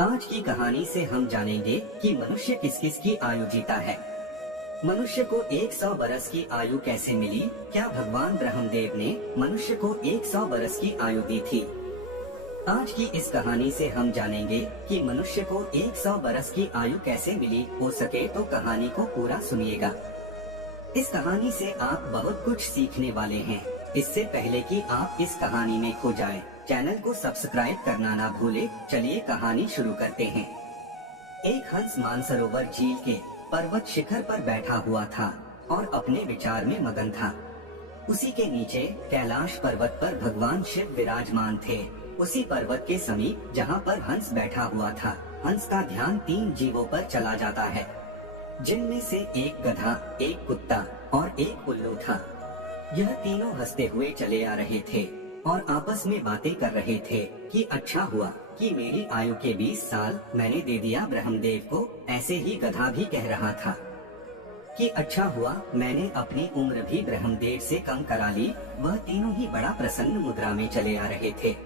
आज की कहानी से हम जानेंगे कि मनुष्य किस किस की आयु जीता है। मनुष्य को 100 बरस की आयु कैसे मिली? क्या भगवान ब्रह्मदेव ने मनुष्य को 100 बरस की आयु दी थी? आज की इस कहानी से हम जानेंगे कि मनुष्य को 100 बरस की आयु कैसे मिली। हो सके तो कहानी को पूरा सुनिएगा। इस कहानी से आप बहुत कुछ सीखने वाले हैं। इससे पहले कि आप इस कहानी में खो जाएं, चैनल को सब्सक्राइब करना ना भूले। चलिए कहानी शुरू करते हैं। एक हंस मानसरोवर झील के पर्वत शिखर पर बैठा हुआ था और अपने विचार में मगन था। उसी के नीचे कैलाश पर्वत पर भगवान शिव विराजमान थे। उसी पर्वत के समीप जहाँ पर हंस बैठा हुआ था, हंस का ध्यान 3 जीवों पर चला जाता है, जिनमें से एक गधा, एक कुत्ता और एक उल्लू था। यह तीनों हंसते हुए चले आ रहे थे और आपस में बातें कर रहे थे कि अच्छा हुआ कि मेरी आयु के 20 साल मैंने दे दिया ब्रह्मदेव को। ऐसे ही गधा भी कह रहा था कि अच्छा हुआ मैंने अपनी उम्र भी ब्रह्मदेव से कम करा ली। वह तीनों ही बड़ा प्रसन्न मुद्रा में चले आ रहे थे।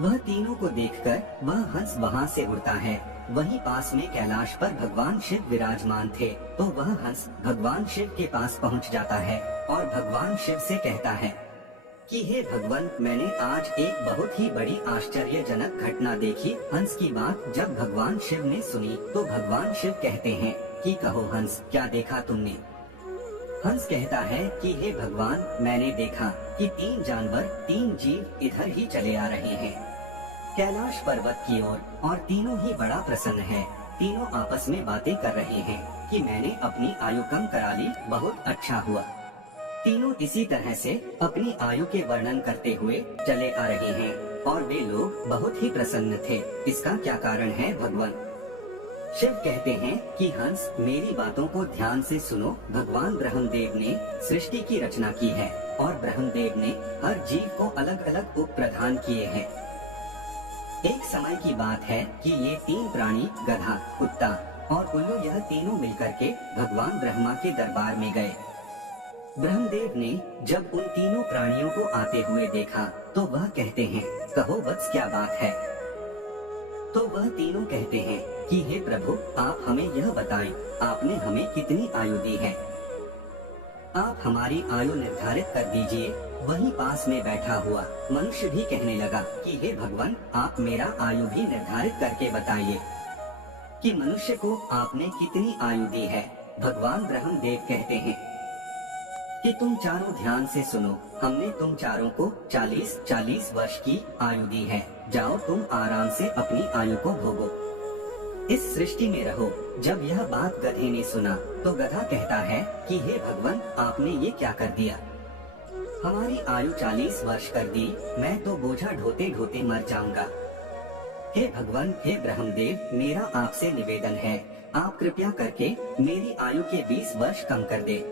वह तीनों को देखकर वह हंस वहाँ से उड़ता है। वहीं पास में कैलाश पर भगवान शिव विराजमान थे, तो वह हंस भगवान शिव के पास पहुँच जाता है और भगवान शिव से कहता है कि हे भगवान, मैंने आज एक बहुत ही बड़ी आश्चर्यजनक घटना देखी। हंस की बात जब भगवान शिव ने सुनी तो भगवान शिव कहते हैं कि कहो हंस, क्या देखा तुमने? हंस कहता है कि हे भगवान, मैंने देखा कि 3 जानवर, 3 जीव इधर ही चले आ रहे हैं कैलाश पर्वत की ओर, और तीनों ही बड़ा प्रसन्न है। तीनों आपस में बातें कर रहे हैं कि मैंने अपनी आयु कम करा ली, बहुत अच्छा हुआ। तीनों इसी तरह से अपनी आयु के वर्णन करते हुए चले आ रहे हैं और वे लोग बहुत ही प्रसन्न थे। इसका क्या कारण है भगवान? शिव कहते हैं कि हंस, मेरी बातों को ध्यान से सुनो। भगवान ब्रह्मदेव ने सृष्टि की रचना की है और ब्रह्मदेव ने हर जीव को अलग अलग उप प्रदान किए हैं। एक समय की बात है कि ये 3 प्राणी, गधा, कुत्ता और उल्लू, यह तीनों मिलकर के भगवान ब्रह्मा के दरबार में गए। ब्रह्मदेव ने जब उन तीनों प्राणियों को आते हुए देखा तो वह कहते हैं, कहो वत्स, क्या बात है? तो वह तीनों कहते हैं कि हे प्रभु, आप हमें यह बताएं, आपने हमें कितनी आयु दी है? आप हमारी आयु निर्धारित कर दीजिए। वहीं पास में बैठा हुआ मनुष्य भी कहने लगा कि हे भगवान, आप मेरा आयु भी निर्धारित करके बताइए कि मनुष्य को आपने कितनी आयु दी है। भगवान ब्रह्मदेव कहते हैं कि तुम चारों ध्यान से सुनो। हमने तुम चारों को 40-40 वर्ष की आयु दी है। जाओ, तुम आराम से अपनी आयु को भोगो, इस सृष्टि में रहो। जब यह बात गधे ने सुना तो गधा कहता है कि हे भगवान, आपने ये क्या कर दिया? हमारी आयु 40 वर्ष कर दी। मैं तो बोझा ढोते ढोते मर जाऊंगा। हे भगवान, हे ब्रह्मदेव, मेरा आपसे निवेदन है, आप कृपया करके मेरी आयु के 20 वर्ष कम कर दे।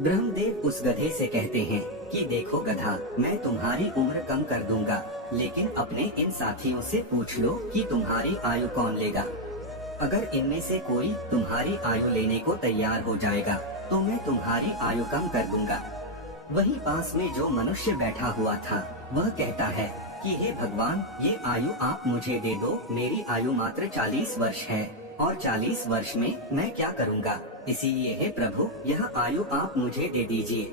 ब्रह्मदेव उस गधे से कहते हैं कि देखो गधा, मैं तुम्हारी उम्र कम कर दूंगा, लेकिन अपने इन साथियों से पूछ लो कि तुम्हारी आयु कौन लेगा। अगर इनमें से कोई तुम्हारी आयु लेने को तैयार हो जाएगा तो मैं तुम्हारी आयु कम कर दूंगा। वहीं पास में जो मनुष्य बैठा हुआ था वह कहता है कि हे भगवान, ये आयु आप मुझे दे दो। मेरी आयु मात्र 40 वर्ष है और 40 वर्ष में मैं क्या करूंगा? इसीलिए हे प्रभु, यह आयु आप मुझे दे दीजिए।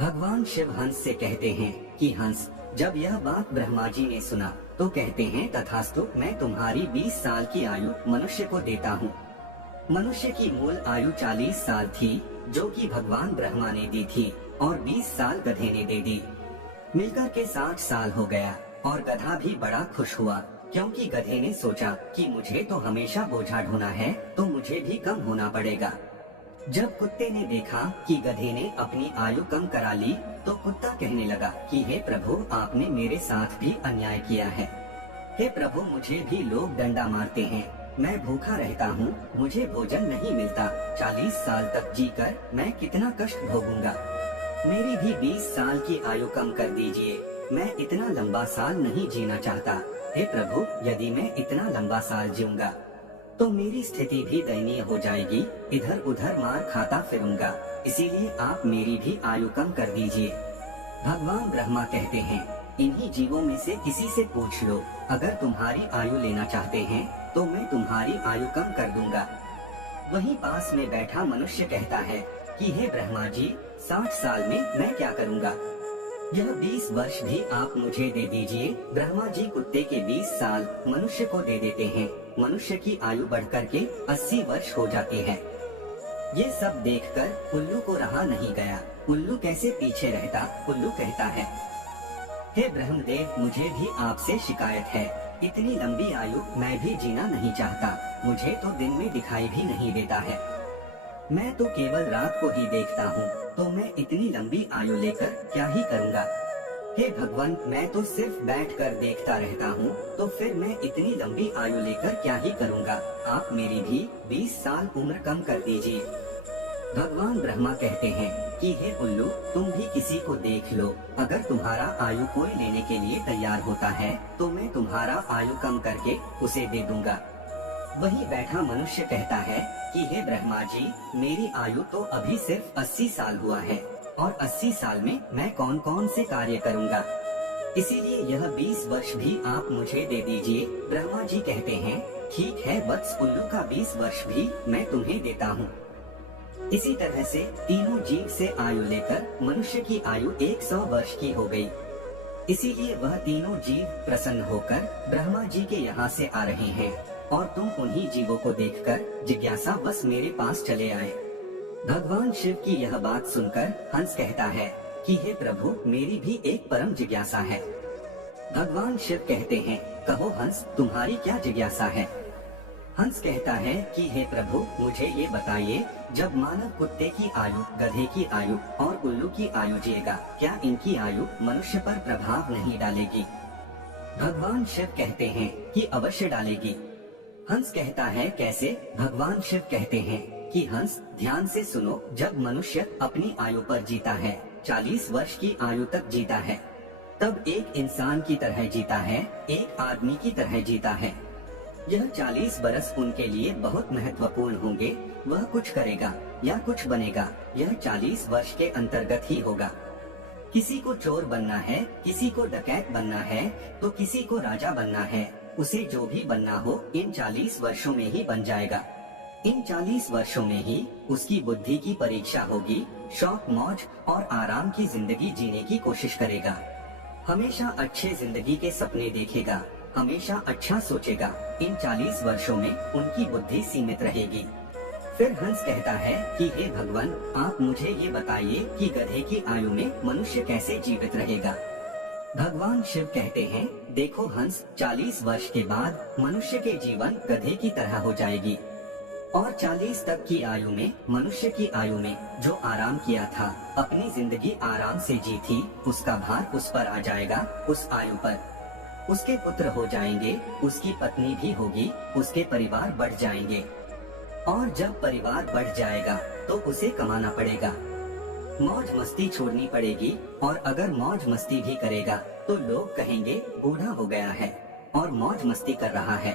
भगवान शिव हंस से कहते हैं कि हंस, जब यह बात ब्रह्मा जी ने सुना तो कहते हैं तथास्तु, मैं तुम्हारी 20 साल की आयु मनुष्य को देता हूँ। मनुष्य की मूल आयु 40 साल थी, जो कि भगवान ब्रह्मा ने दी थी, और 20 साल गधे ने दे दी। मिलकर के 60 साल हो गया और गधा भी बड़ा खुश हुआ, क्योंकि गधे ने सोचा कि मुझे तो हमेशा बोझा ढोना है, तो मुझे भी कम होना पड़ेगा। जब कुत्ते ने देखा कि गधे ने अपनी आयु कम करा ली तो कुत्ता कहने लगा कि हे प्रभु, आपने मेरे साथ भी अन्याय किया है। हे प्रभु, मुझे भी लोग डंडा मारते हैं, मैं भूखा रहता हूँ, मुझे भोजन नहीं मिलता। 40 साल तक जीकर मैं कितना कष्ट भोगूंगा। मेरी भी 20 साल की आयु कम कर दीजिए, मैं इतना लंबा साल नहीं जीना चाहता। हे प्रभु, यदि मैं इतना लंबा साल जीऊंगा तो मेरी स्थिति भी दयनीय हो जाएगी, इधर उधर मार खाता फिरूंगा। इसीलिए आप मेरी भी आयु कम कर दीजिए। भगवान ब्रह्मा कहते हैं इन्हीं जीवों में से किसी से पूछ लो, अगर तुम्हारी आयु लेना चाहते हैं तो मैं तुम्हारी आयु कम कर दूंगा। वहीं पास में बैठा मनुष्य कहता है कि हे ब्रह्मा जी, 60 साल में मैं क्या करूंगा? यह 20 वर्ष भी आप मुझे दे दीजिए। ब्रह्मा जी कुत्ते के 20 साल मनुष्य को दे देते हैं। मनुष्य की आयु बढ़कर के 80 वर्ष हो जाती है। ये सब देखकर उल्लू को रहा नहीं गया। उल्लू कैसे पीछे रहता। उल्लू कहता है, हे ब्रह्मदेव, मुझे भी आपसे शिकायत है। इतनी लंबी आयु मैं भी जीना नहीं चाहता। मुझे तो दिन में दिखाई भी नहीं देता है। मैं तो केवल रात को ही देखता हूँ, तो मैं इतनी लंबी आयु लेकर क्या ही करूँगा। हे भगवान, मैं तो सिर्फ बैठकर देखता रहता हूँ, तो फिर मैं इतनी लंबी आयु लेकर क्या ही करूँगा। आप मेरी भी 20 साल उम्र कम कर दीजिए। भगवान ब्रह्मा कहते हैं कि हे उल्लू, तुम भी किसी को देख लो। अगर तुम्हारा आयु कोई लेने के लिए तैयार होता है तो मैं तुम्हारा आयु कम करके उसे दे दूंगा। वही बैठा मनुष्य कहता है कि हे ब्रह्मा जी, मेरी आयु तो अभी सिर्फ 80 साल हुआ है और 80 साल में मैं कौन कौन से कार्य करूंगा। इसीलिए यह 20 वर्ष भी आप मुझे दे दीजिए। ब्रह्मा जी कहते हैं, ठीक है वत्स, उल्लू का 20 वर्ष भी मैं तुम्हें देता हूँ। इसी तरह से तीनों जीव से आयु लेकर मनुष्य की आयु 100 वर्ष की हो गई। इसीलिए वह तीनों जीव प्रसन्न होकर ब्रह्मा जी के यहाँ से आ रहे हैं और तुम उन्हीं जीवों को देखकर जिज्ञासा बस मेरे पास चले आए। भगवान शिव की यह बात सुनकर हंस कहता है कि हे प्रभु, मेरी भी एक परम जिज्ञासा है। भगवान शिव कहते हैं, कहो हंस, तुम्हारी क्या जिज्ञासा है? हंस कहता है कि हे प्रभु, मुझे ये बताइए, जब मानव कुत्ते की आयु, गधे की आयु और उल्लू की आयु जिएगा, क्या इनकी आयु मनुष्य पर प्रभाव नहीं डालेगी? भगवान शिव कहते हैं कि अवश्य डालेगी। हंस कहता है, कैसे? भगवान शिव कहते हैं कि हंस, ध्यान से सुनो। जब मनुष्य अपनी आयु पर जीता है, 40 वर्ष की आयु तक जीता है, तब एक इंसान की तरह जीता है, एक आदमी की तरह जीता है। यह 40 बरस उनके लिए बहुत महत्वपूर्ण होंगे। वह कुछ करेगा या कुछ बनेगा, यह 40 वर्ष के अंतर्गत ही होगा। किसी को चोर बनना है, किसी को डकैत बनना है, तो किसी को राजा बनना है। उसे जो भी बनना हो, इन 40 वर्षों में ही बन जाएगा। इन 40 वर्षों में ही उसकी बुद्धि की परीक्षा होगी। शौक, मौज और आराम की जिंदगी जीने की कोशिश करेगा। हमेशा अच्छे जिंदगी के सपने देखेगा, हमेशा अच्छा सोचेगा। इन 40 वर्षों में उनकी बुद्धि सीमित रहेगी। फिर हंस कहता है कि हे भगवान, आप मुझे ये बताइए कि गधे की आयु में मनुष्य कैसे जीवित रहेगा। भगवान शिव कहते हैं, देखो हंस, 40 वर्ष के बाद मनुष्य के जीवन गधे की तरह हो जाएगी और 40 तक की आयु में, मनुष्य की आयु में जो आराम किया था, अपनी जिंदगी आराम से जी थी, उसका भार उस पर आ जाएगा। उस आयु पर उसके पुत्र हो जाएंगे, उसकी पत्नी भी होगी, उसके परिवार बढ़ जाएंगे और जब परिवार बढ़ जाएगा तो उसे कमाना पड़ेगा, मौज मस्ती छोड़नी पड़ेगी। और अगर मौज मस्ती भी करेगा तो लोग कहेंगे बूढ़ा हो गया है और मौज मस्ती कर रहा है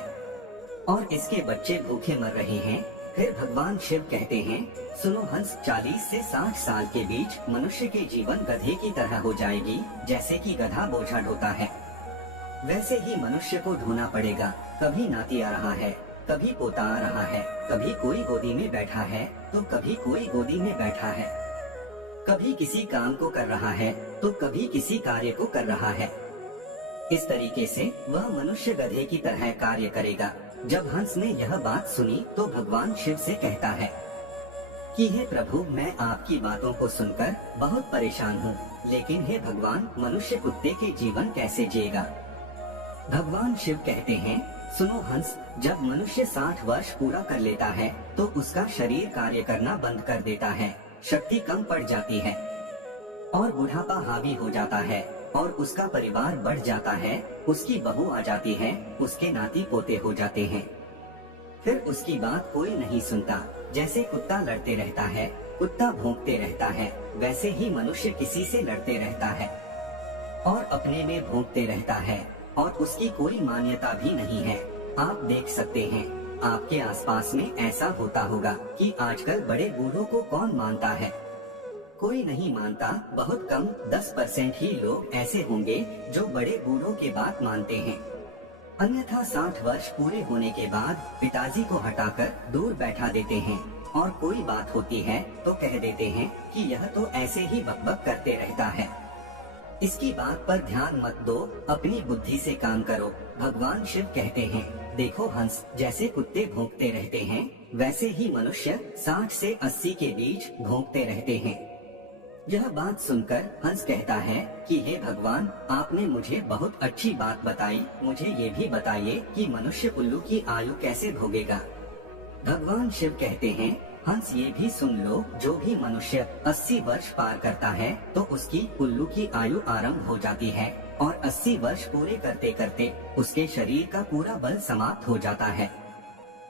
और इसके बच्चे भूखे मर रहे हैं। फिर भगवान शिव कहते हैं, सुनो हंस, 40 से 60 साल के बीच मनुष्य के जीवन गधे की तरह हो जाएगी। जैसे कि गधा बोझा ढोता है, वैसे ही मनुष्य को ढोना पड़ेगा। कभी नाती आ रहा है, कभी पोता आ रहा है, कभी कोई गोदी में बैठा है तो कभी कोई गोदी में बैठा है, कभी किसी काम को कर रहा है तो कभी किसी कार्य को कर रहा है। इस तरीके से वह मनुष्य गधे की तरह कार्य करेगा। जब हंस ने यह बात सुनी तो भगवान शिव से कहता है कि हे प्रभु, मैं आपकी बातों को सुनकर बहुत परेशान हूँ, लेकिन हे भगवान, मनुष्य कुत्ते के जीवन कैसे जिएगा? भगवान शिव कहते हैं, सुनो हंस, जब मनुष्य 60 वर्ष पूरा कर लेता है तो उसका शरीर कार्य करना बंद कर देता है, शक्ति कम पड़ जाती है और बुढ़ापा हावी हो जाता है और उसका परिवार बढ़ जाता है, उसकी बहू आ जाती है, उसके नाती पोते हो जाते हैं। फिर उसकी बात कोई नहीं सुनता। जैसे कुत्ता लड़ते रहता है, कुत्ता भौंकते रहता है, वैसे ही मनुष्य किसी से लड़ते रहता है और अपने में भौंकते रहता है और उसकी कोई मान्यता भी नहीं है। आप देख सकते हैं, आपके आसपास में ऐसा होता होगा कि आजकल बड़े बूढ़ों को कौन मानता है। कोई नहीं मानता, बहुत कम 10% ही लोग ऐसे होंगे जो बड़े बूढ़ों के बात मानते हैं। अन्यथा 60 वर्ष पूरे होने के बाद पिताजी को हटाकर दूर बैठा देते हैं और कोई बात होती है तो कह देते हैं कि यह तो ऐसे ही बकबक करते रहता है। इसकी बात पर ध्यान मत दो, अपनी बुद्धि से काम करो। भगवान शिव कहते हैं, देखो हंस जैसे कुत्ते भौंकते रहते हैं, वैसे ही मनुष्य 60 से 80 के बीच भौंकते रहते हैं। यह बात सुनकर हंस कहता है कि हे भगवान, आपने मुझे बहुत अच्छी बात बताई, मुझे ये भी बताइए कि मनुष्य उल्लू की आयु कैसे भोगेगा। भगवान शिव कहते हैं, हंस ये भी सुन लो, जो भी मनुष्य 80 वर्ष पार करता है तो उसकी उल्लू की आयु आरंभ हो जाती है और 80 वर्ष पूरे करते करते उसके शरीर का पूरा बल समाप्त हो जाता है।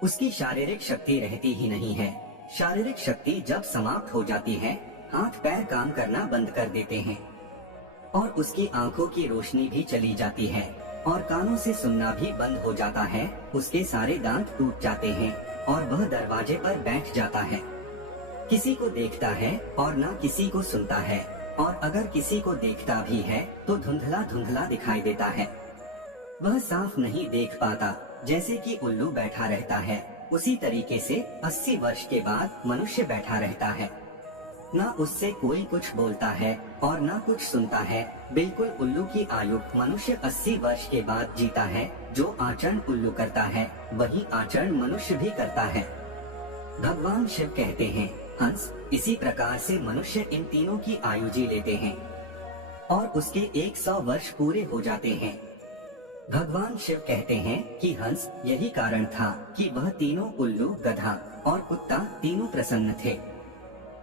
उसकी शारीरिक शक्ति रहती ही नहीं है। शारीरिक शक्ति जब समाप्त हो जाती है, हाथ पैर काम करना बंद कर देते हैं और उसकी आंखों की रोशनी भी चली जाती है और कानों से सुनना भी बंद हो जाता है। उसके सारे दांत टूट जाते हैं और वह दरवाजे पर बैठ जाता है। किसी को देखता है और ना किसी को सुनता है, और अगर किसी को देखता भी है तो धुंधला धुंधला दिखाई देता है। वह साफ नहीं देख पाता। जैसे कि उल्लू बैठा रहता है, उसी तरीके से 80 वर्ष के बाद मनुष्य बैठा रहता है। ना उससे कोई कुछ बोलता है और ना कुछ सुनता है। बिल्कुल उल्लू की आयु मनुष्य 80 वर्ष के बाद जीता है। जो आचरण उल्लू करता है वही आचरण मनुष्य भी करता है। भगवान शिव कहते हैं, हंस इसी प्रकार से मनुष्य इन तीनों की आयु जी लेते हैं और उसके 100 वर्ष पूरे हो जाते हैं। भगवान शिव कहते हैं कि हंस यही कारण था कि वह तीनों उल्लू, गधा और कुत्ता तीनों प्रसन्न थे।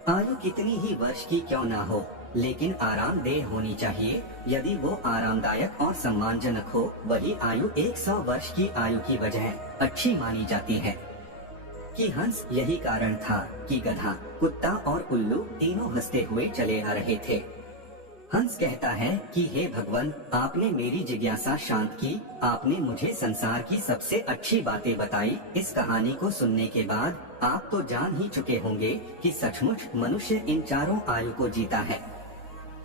आयु कितनी ही वर्ष की क्यों ना हो, लेकिन आरामदेह होनी चाहिए। यदि वो आरामदायक और सम्मानजनक हो, वही आयु 100 वर्ष की आयु की वजह अच्छी मानी जाती है। कि हंस यही कारण था कि गधा, कुत्ता और उल्लू तीनों हंसते हुए चले आ रहे थे। हंस कहता है कि हे भगवान, आपने मेरी जिज्ञासा शांत की, आपने मुझे संसार की सबसे अच्छी बातें बताई। इस कहानी को सुनने के बाद आप तो जान ही चुके होंगे कि सचमुच मनुष्य इन चारों आयु को जीता है।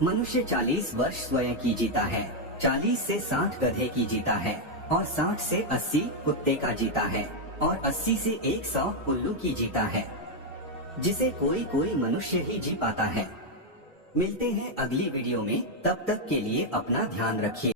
मनुष्य 40 वर्ष स्वयं की जीता है, 40 से 60 गधे की जीता है और 60 से 80 कुत्ते का जीता है और 80 से 100 उल्लू की जीता है, जिसे कोई कोई मनुष्य ही जी पाता है। मिलते हैं अगली वीडियो में, तब तक के लिए अपना ध्यान रखिए।